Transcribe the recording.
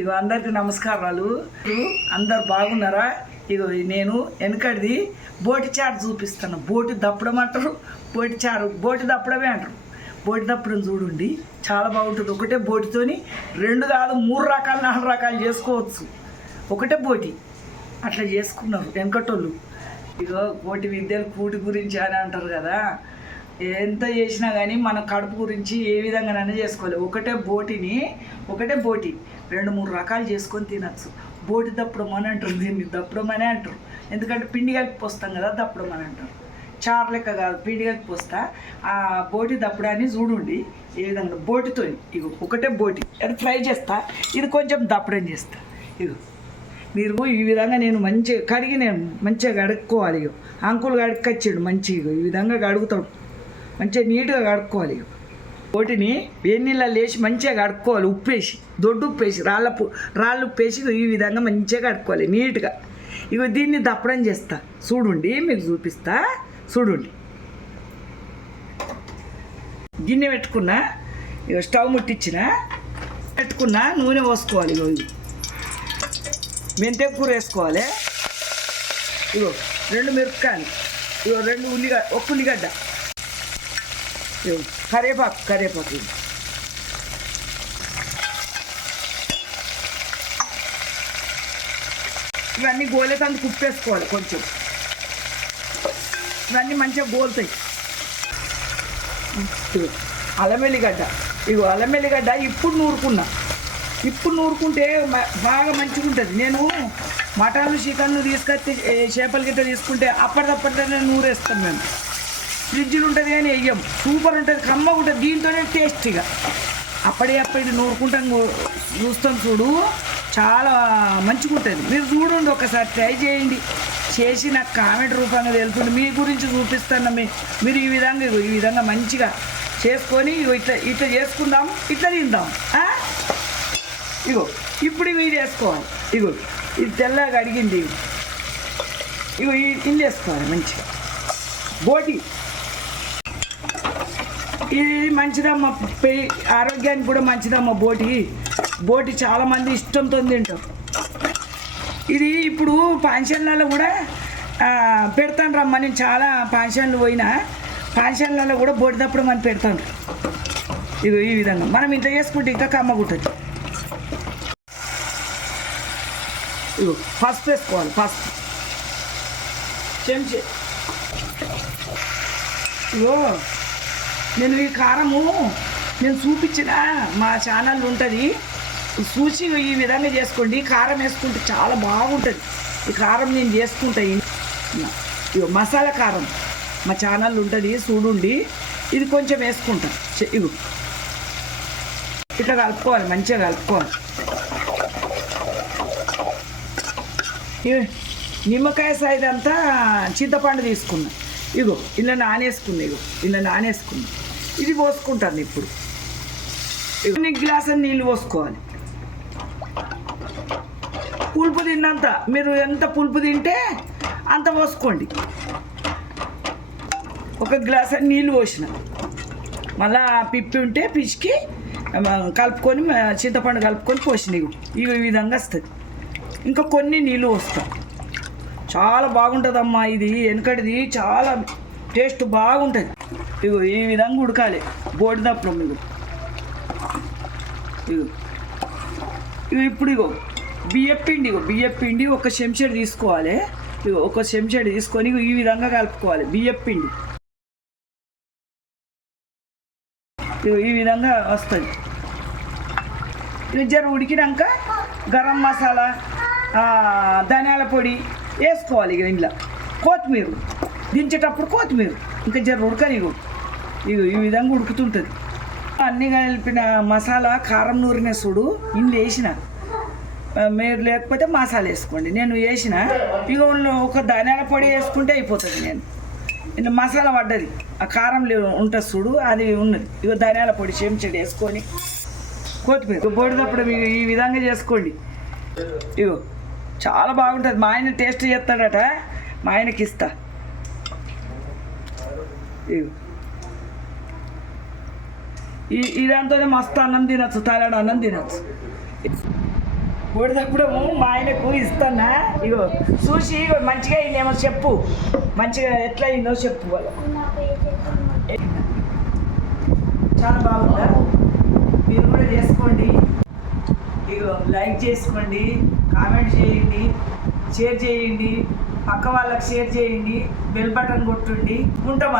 ఇగో అందరికి నమస్కారాలు. అందరు బాగున్నారా? ఇగో నేను వెనకడిది బోటి చారు చూపిస్తాను. బోటి దప్పడం అంటారు బోటి చారు బోటి దప్పడమే అంటారు. బోటి దప్పడం చూడండి చాలా బాగుంటుంది. ఒకటే బోటితోని రెండు కాదు మూడు రకాలు నాలుగు రకాలు చేసుకోవచ్చు. ఒకటే బోటి. అట్లా చేసుకున్నారు వెనకటోళ్ళు. ఇగో బోటి విద్యలు కూటి గురించి అని అంటారు కదా. ఎంత చేసినా కానీ మన కడుపు గురించి ఏ విధంగానైనా చేసుకోవాలి. ఒకటే బోటిని ఒకటే బోటి. రెండు మూడు రకాలు చేసుకొని తినచ్చు. బోటి దప్పడం అని అంటారు దీన్ని. దప్పడం అనే అంటారు. ఎందుకంటే పిండి కలిపి పోస్తాం కదా దప్పడం అని అంటారు. చారు లెక్క కాదు పిండి కలిపి పోస్తా. ఆ బోటి దప్పడాన్ని చూడండి ఏ విధంగా. బోటితో ఇగో ఒకటే బోటి. అది ఫ్రై చేస్తా. ఇది కొంచెం దప్పడం చేస్తా. ఇగో. మీరు ఈ విధంగా నేను మంచిగా కడిగి నేను మంచిగా కడుక్కోవాలి. ఇగో. అంకులు కడుక్కొచ్చాడు మంచిగా. ఈ విధంగా కడుగుతాడు. మంచిగా నీట్గా కడుక్కోవాలి ఇగో వేడి వేసి మంచిగా కడుక్కోవాలి ఉప్పేసి దొడ్డు ఉప్పేసి రాళ్ళ రాళ్ళు ఉప్పేసి ఈ విధంగా మంచిగా కడుక్కోవాలి నీట్గా. ఇగో దీన్ని దప్పడం చేస్తా. చూడండి మీకు చూపిస్తా. చూడండి. గిన్నె పెట్టుకున్నా ఇగో స్టవ్ ముట్టించిన పెట్టుకున్నా నూనె పోసుకోవాలి ఇగో ఇది. మెంతే కూర వేసుకోవాలి. ఇగో రెండు మిరపకాయలు ఇగో రెండు ఉల్లిగడ్డ ఒక ఉల్లిగడ్డ. కరేపాకు కరేపాకు ఇవన్నీ గోలేకందుకు ఉప్పు కుప్పేసుకోవాలి కొంచెం. ఇవన్నీ మంచిగా గోలుతాయి. ఇగో అల్లం వెల్లిగడ్డ ఇగో వెల్లిగడ్డ ఇప్పుడు నూరుకున్నా. ఇప్పుడు నూరుకుంటే బాగా మంచిగా ఉంటుంది నేను మటన్లు చికెన్లు తీసుకొచ్చి చేపలు చేపల గిట్ట తీసుకుంటే అప్పటిదప్పటినే నూరేస్తాం మేము. ఫ్రిడ్జ్లు ఉంటుంది కానీ వెయ్యం. సూపర్ ఉంటుంది కమ్మ ఉంటుంది. దీంతోనే టేస్టీగా. అప్పటి అప్పటి నూరుకుంటాం చూస్తాం చూడు. చాలా మంచిగా ఉంటుంది. మీరు చూడండి ఒకసారి ట్రై చేయండి. చేసి నాకు కామెంట్ రూపంగా తెలుపుతుంది మీ గురించి చూపిస్తాను మీ మీరు ఈ విధంగా ఈ విధంగా మంచిగా చేసుకొని ఇగో ఇట్లా ఇట్లా చేసుకుందాం ఇట్లా తిందాం. ఇగో ఇప్పుడు ఇవి వేసుకోవాలి. ఇగో ఇది తెల్లగా అడిగింది ఇగో. ఈ- ఇల్లు వేసుకోవాలి మంచిగా. బోటి. ఇది మంచిదమ్మా. ఆరోగ్యానికి కూడా మంచిదమ్మా బోటి. బోటి చాలామంది ఇష్టంతో తింటారు. ఇది ఇప్పుడు పాన్షన్లలో కూడా పెడతాను రమ్మా. నేను చాలా పాన్షన్లు పోయినా పాన్షన్లలో కూడా బోటి తప్పుడు మనం పెడతాను. ఇది ఈ విధంగా. మనం ఇంత చేసుకుంటే ఇంకా కమ్మగుంటుంది ఇగో పసుపు వేసుకోవాలి పసుపు చెంచే. ఇగో నేను ఈ కారము నేను చూపించిన మా ఛానల్ ఉంటుంది. చూసి ఈ విధంగా చేసుకోండి. కారం వేసుకుంటే చాలా బాగుంటుంది. ఈ కారం నేను చేసుకుంటాయి ఇగో మసాలా కారం మా ఛానల్ ఉంటుంది. చూడుండి. ఇది కొంచెం వేసుకుంటాను చె- ఇగో. ఇట్లా కలుపుకోవాలి. మంచిగా కలుపుకోవాలి. నిమ్మకాయ సైజ్ అంతా చింతపండు తీసుకున్నా. ఇగో ఇలా నానేసుకున్నా. ఇగో ఇలా నానేసుకున్నా. ఇది పోసుకుంటాను ఇప్పుడు. ఇగో గ్లాసులు నీళ్ళు పోసుకోవాలి. పులుపు తిన్నంత మీరు ఎంత పులుపు తింటే అంత పోసుకోండి. ఒక గ్లాస్ నీళ్ళు పోసిన. మళ్ళా పిప్పి ఉంటే పిసికి కలుపుకొని చింతపండు కలుపుకొని పోసిన ఈ విధంగా వస్తుంది. ఇంకా కొన్ని నీళ్ళు పోస్తాం. చాలా బాగుంటుందమ్మా ఇది. వెనకటిది చాలా టేస్ట్ బాగుంటుంది. ఇగో ఈ విధంగా ఉడకాలి. బోడిదప్పుడు ఇగో. ఇగో. ఇగో ఇప్పుడు ఇగో. బియ్యం పిండి ఇగో. బియ్యం పిండి ఒక చెంచడు తీసుకోవాలి. ఇగో ఒక చెంచడు తీసుకొని ఇగో ఈ విధంగా కలుపుకోవాలి. బియ్యం పిండి. ఇగో ఈ విధంగా వస్తుంది. ఇది జర ఉడికినాక గరం మసాలా ధనియాల పొడి వేసుకోవాలి ఇక ఇంట్లో కొత్తిమీర. దించేటప్పుడు కొత్తిమీర ఇంకా జర ఉడకని ఇగో ఈ విధంగా ఉడుకుతుంటుంది. అన్నీ కలిపిన మసాలా కారం నూరిన చూడు ఇన్ని వేసిన. మీరు లేకపోతే మసాలా వేసుకోండి. నేను వేసిన. ఇక ఒక ధనియాల పొడి వేసుకుంటే అయిపోతుంది నేను. ఇంత మసాలా పడ్డది. ఆ కారం ఉంటుంది చూడు అది ఉన్నది. ఇక ధనియాల పొడి చెంచడి వేసుకొని కొత్తిమీర బోడిదప్పుడు మీరు ఈ విధంగా చేసుకోండి. ఇగో చాలా బాగుంటుంది. మా ఆయన టేస్ట్ చేస్తాడట. మా ఆయనకి ఇస్తా. ఈ దాంతోనే మస్తు అన్నం తినచ్చు తలాడు అన్నం తినచ్చు. బోటి మా ఆయనకు ఇస్తానా? ఇగో చూసి ఇగో మంచిగా అయిందేమో చెప్పు. మంచిగా ఎట్లా అయిందో చెప్పు వాళ్ళు చాలా బాగుందా? మీరు కూడా చేసుకోండి. ఇగో లైక్ చేసుకోండి కామెంట్ చేయండి షేర్ చేయండి. పక్క వాళ్ళకి షేర్ చేయండి బెల్ బటన్ కొట్టండి. ఉంటాం